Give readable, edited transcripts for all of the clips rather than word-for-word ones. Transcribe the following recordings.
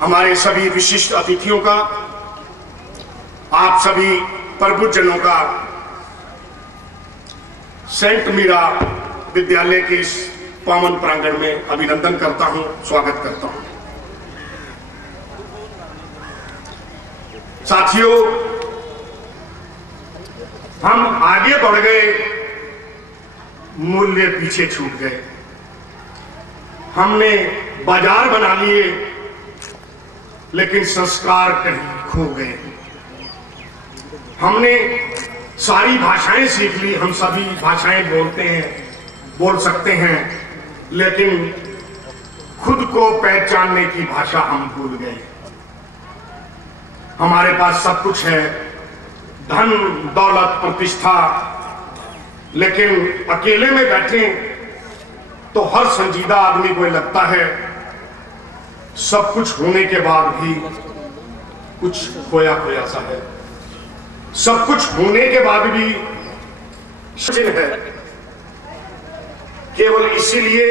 हमारे सभी विशिष्ट अतिथियों का, आप सभी प्रबुद्धजनों का सेंट मीरा विद्यालय के इस पावन प्रांगण में अभिनंदन करता हूं, स्वागत करता हूं। साथियों, हम आगे बढ़ गए, मूल्य पीछे छूट गए। हमने बाजार बना लिए, लेकिन संस्कार कहीं खो गए। हमने सारी भाषाएं सीख ली, हम सभी भाषाएं बोलते हैं, बोल सकते हैं, लेकिन खुद को पहचानने की भाषा हम भूल गए। हमारे पास सब कुछ है, धन दौलत प्रतिष्ठा, लेकिन अकेले में बैठे तो हर संजीदा आदमी को लगता है सब कुछ होने के बाद भी कुछ खोया खोया सा है। सब कुछ होने के बाद भी है, केवल इसीलिए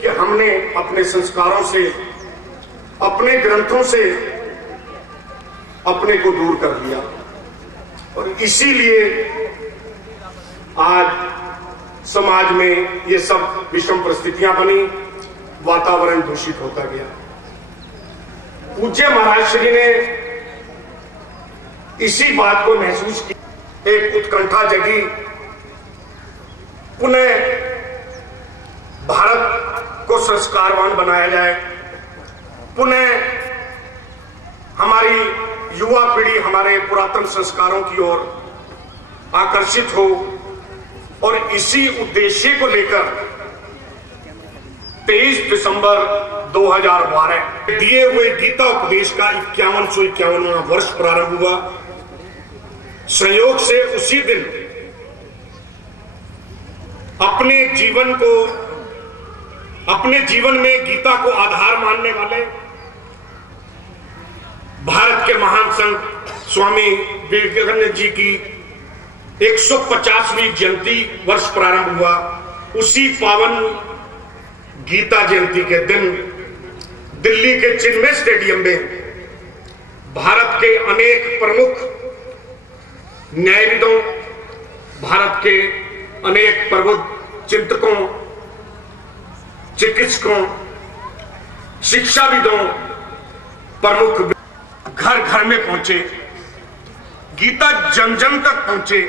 कि हमने अपने संस्कारों से, अपने ग्रंथों से अपने को दूर कर लिया, और इसीलिए आज समाज में ये सब विषम परिस्थितियां बनी, वातावरण दूषित होता गया। पूज्य महाराज श्री ने इसी बात को महसूस किया, एक उत्कंठा जगी, पुनः भारत को संस्कारवान बनाया जाए, पुनः हमारी युवा पीढ़ी हमारे पुरातन संस्कारों की ओर आकर्षित हो, और इसी उद्देश्य को लेकर 23 दिसंबर 2012 दिए हुए गीता उपदेश का 51वां वर्ष प्रारंभ हुआ। संयोग से उसी दिन अपने जीवन में गीता को आधार मानने वाले भारत के महान संत स्वामी विवेकानंद जी की 150वीं जयंती वर्ष प्रारंभ हुआ। उसी पावन गीता जयंती के दिन दिल्ली के चिन्मय स्टेडियम में भारत के अनेक प्रमुख न्यायविदों, भारत के अनेक प्रबुद्ध चिंतकों, चिकित्सकों, शिक्षाविदों, प्रमुख घर घर में पहुंचे, गीता जन जन तक पहुंचे।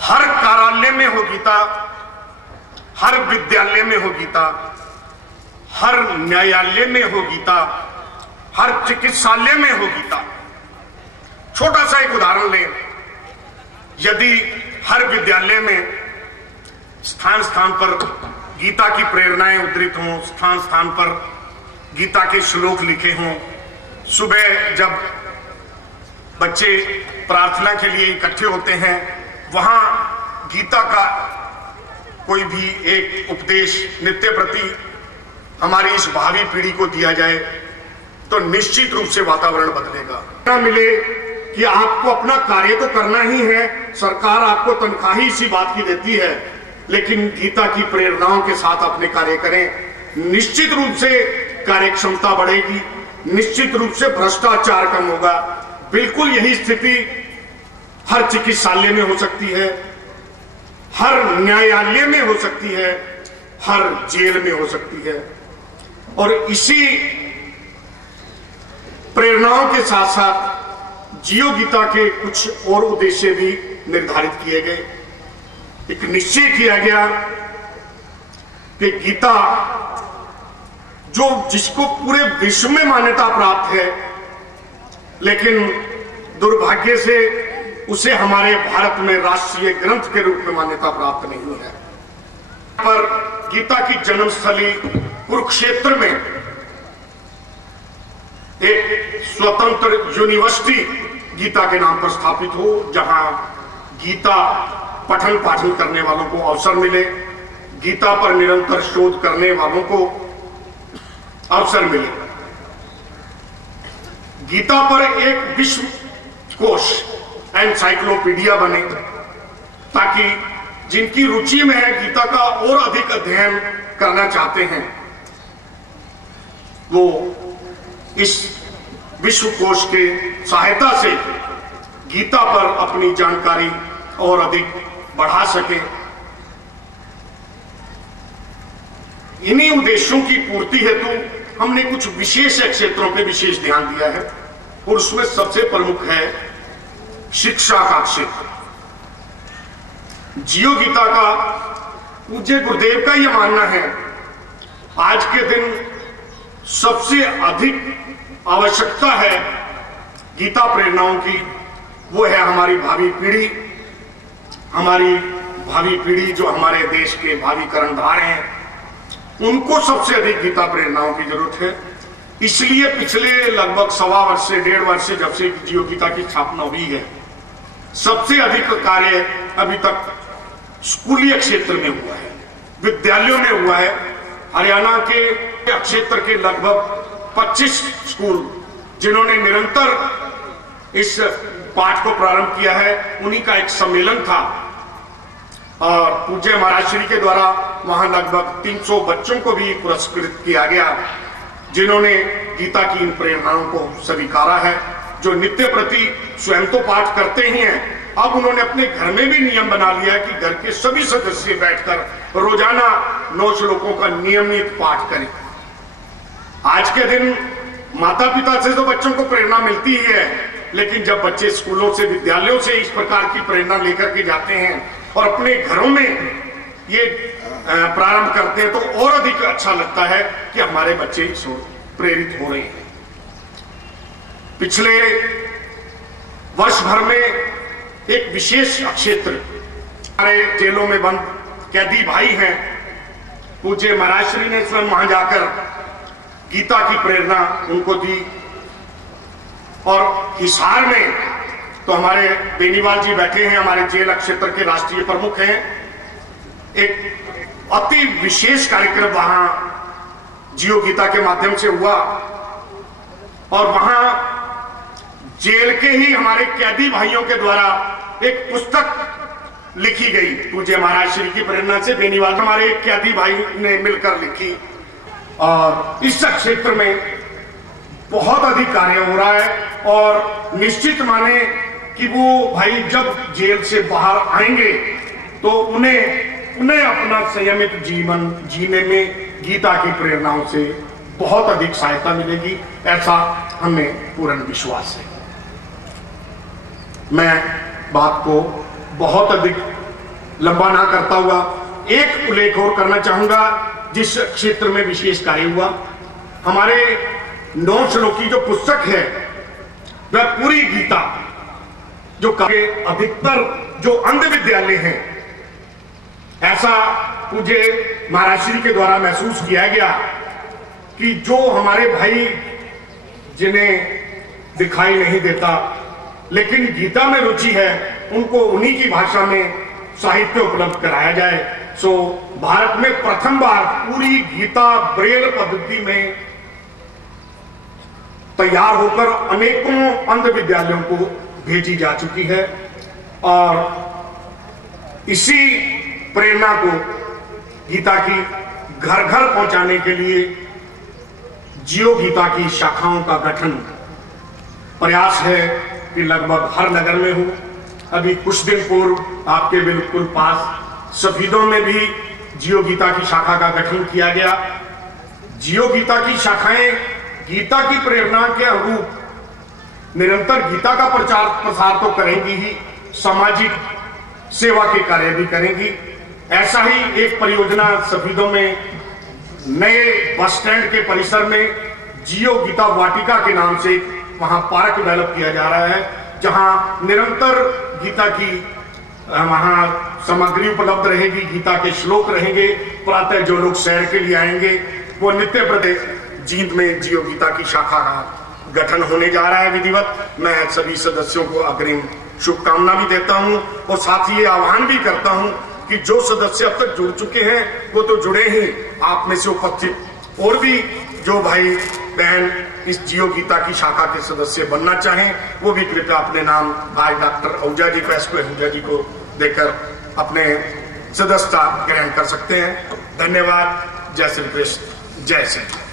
हर कार्यालय में हो गीता, हर विद्यालय में हो गीता, हर न्यायालय में हो गीता, हर चिकित्सालय में हो गीता। छोटा सा एक उदाहरण लें, यदि हर विद्यालय में स्थान स्थान पर गीता की प्रेरणाएं उद्धृत हों, स्थान स्थान पर गीता के श्लोक लिखे हों, सुबह जब बच्चे प्रार्थना के लिए इकट्ठे होते हैं, वहां गीता का कोई भी एक उपदेश नित्य प्रति हमारी इस भावी पीढ़ी को दिया जाए, तो निश्चित रूप से वातावरण बदलेगा। मिले कि आपको अपना कार्य तो करना ही है, सरकार आपको तनख्वाह ही इसी बात की देती है, लेकिन गीता की प्रेरणाओं के साथ अपने कार्य करें। निश्चित रूप से कार्य क्षमता बढ़ेगी, निश्चित रूप से भ्रष्टाचार कम होगा। बिल्कुल यही स्थिति हर चिकित्सालय में हो सकती है, हर न्यायालय में हो सकती है, हर जेल में हो सकती है। और इसी प्रेरणाओं के साथ साथ जियो गीता के कुछ और उद्देश्य भी निर्धारित किए गए। एक निश्चय किया गया कि गीता जिसको पूरे विश्व में मान्यता प्राप्त है, लेकिन दुर्भाग्य से उसे हमारे भारत में राष्ट्रीय ग्रंथ के रूप में मान्यता प्राप्त नहीं है। पर गीता की जन्मस्थली कुरुक्षेत्र में एक स्वतंत्र यूनिवर्सिटी गीता के नाम पर स्थापित हो, जहां गीता पठन पाठन करने वालों को अवसर मिले, गीता पर निरंतर शोध करने वालों को अवसर मिले, गीता पर एक विश्व कोश एनसाइक्लोपीडिया बने, ताकि जिनकी रुचि में है, गीता का और अधिक अध्ययन करना चाहते हैं, वो इस विश्व कोश के सहायता से गीता पर अपनी जानकारी और अधिक बढ़ा सके। इन्हीं उद्देश्यों की पूर्ति हेतु हमने कुछ विशेष क्षेत्रों पे विशेष ध्यान दिया है और उसमें सबसे प्रमुख है शिक्षा का क्षेत्र। जियो गीता का पूज्य गुरुदेव का यह मानना है, आज के दिन सबसे अधिक आवश्यकता है गीता प्रेरणाओं की, वो है हमारी भावी पीढ़ी। हमारी भावी पीढ़ी जो हमारे देश के भावी कर्णधार हैं, उनको सबसे अधिक गीता प्रेरणाओं की जरूरत है। इसलिए पिछले लगभग 1.25 वर्ष से 1.5 वर्ष से जब से जियो गीता की स्थापना हुई है, सबसे अधिक कार्य अभी तक स्कूलीय क्षेत्र में हुआ है, विद्यालयों में हुआ है। हरियाणा के क्षेत्र के लगभग 25 स्कूल जिन्होंने निरंतर इस पाठ को प्रारंभ किया है, उन्हीं का एक सम्मेलन था और पूज्य महाराज श्री के द्वारा वहां लगभग 300 बच्चों को भी पुरस्कृत किया गया, जिन्होंने गीता की इन प्रेरणाओं को स्वीकारा है, जो नित्य प्रति स्वयं तो पाठ करते ही हैं, अब उन्होंने अपने घर में भी नियम बना लिया कि घर के सभी सदस्य बैठकर रोजाना 9 श्लोकों का नियमित पाठ करें। आज के दिन माता पिता से तो बच्चों को प्रेरणा मिलती ही है, लेकिन जब बच्चे स्कूलों से विद्यालयों से इस प्रकार की प्रेरणा लेकर के जाते हैं और अपने घरों में ये प्रारंभ करते हैं, तो और अधिक अच्छा लगता है कि हमारे बच्चे इस ओर प्रेरित हो रहे हैं। पिछले वर्ष भर में एक विशेष क्षेत्र, हमारे जेलों में बंद कैदी भाई हैं, पूज्य महाराज श्री ने स्वयं वहां जाकर गीता की प्रेरणा उनको दी। और हिसार में तो हमारे बेनीवाल जी बैठे हैं, हमारे जेल क्षेत्र के राष्ट्रीय प्रमुख हैं। एक अति विशेष कार्यक्रम वहां जियो गीता के माध्यम से हुआ और वहां जेल के ही हमारे कैदी भाइयों के द्वारा एक पुस्तक लिखी गई, पूज्य महाराज श्री की प्रेरणा से बेनीवाल हमारे एक कैदी भाई ने मिलकर लिखी। और इस क्षेत्र में बहुत अधिक कार्य हो रहा है और निश्चित माने कि वो भाई जब जेल से बाहर आएंगे तो उन्हें अपना संयमित जीवन जीने में गीता की प्रेरणाओं से बहुत अधिक सहायता मिलेगी, ऐसा हमें पूर्ण विश्वास है। मैं बात को बहुत अधिक लंबा ना करता हुआ एक उल्लेख और करना चाहूंगा जिस क्षेत्र में विशेष कार्य हुआ। हमारे 9 श्लोकी जो पुस्तक है वह पूरी गीता जो अधिकतर जो अंध विद्यालय हैं, ऐसा पूज्य महाराज श्री के द्वारा महसूस किया गया कि जो हमारे भाई जिन्हें दिखाई नहीं देता लेकिन गीता में रुचि है, उनको उन्हीं की भाषा में साहित्य उपलब्ध कराया जाए। सो भारत में प्रथम बार पूरी गीता ब्रेल पद्धति में तैयार होकर अनेकों अंध विद्यालयों को भेजी जा चुकी है और इसी प्रेरणा को गीता की घर घर पहुंचाने के लिए जियो गीता की शाखाओं का गठन प्रयास है कि लगभग हर नगर में हो। अभी कुछ दिन पूर्व आपके बिल्कुल पास सफीदों में भी जियो गीता की शाखा का गठन किया गया। जियो गीता की शाखाएं गीता की प्रेरणा के अनुरूप निरंतर गीता का प्रचार प्रसार तो करेंगी ही, सामाजिक सेवा के कार्य भी करेंगी। ऐसा ही एक परियोजना सफीदों में नए बस स्टैंड के परिसर में जियो गीता वाटिका के नाम से वहां पार्क डेवलप किया जा रहा है, जहां निरंतर गीता की वहां सामग्री उपलब्ध रहेगी, गीता के श्लोक रहेंगे। प्रातः जो लोग सैर के लिए आएंगे वो नित्य प्रति जींद में जियो गीता की शाखा का गठन होने जा रहा है विधिवत। मैं सभी सदस्यों को अग्रिम शुभकामना भी देता हूं और साथ ही ये आह्वान भी करता हूं कि जो सदस्य अब तक जुड़ चुके हैं वो तो जुड़े ही, आप में से उपस्थित और भी जो भाई बहन इस जियो गीता की शाखा के सदस्य बनना चाहें वो भी कृपया अपने नाम आज डॉक्टर आहूजा जी को, एसपी आहूजा जी को देकर अपने सदस्यता ग्रहण कर सकते हैं। धन्यवाद। जय श्री कृष्ण, जय श्री।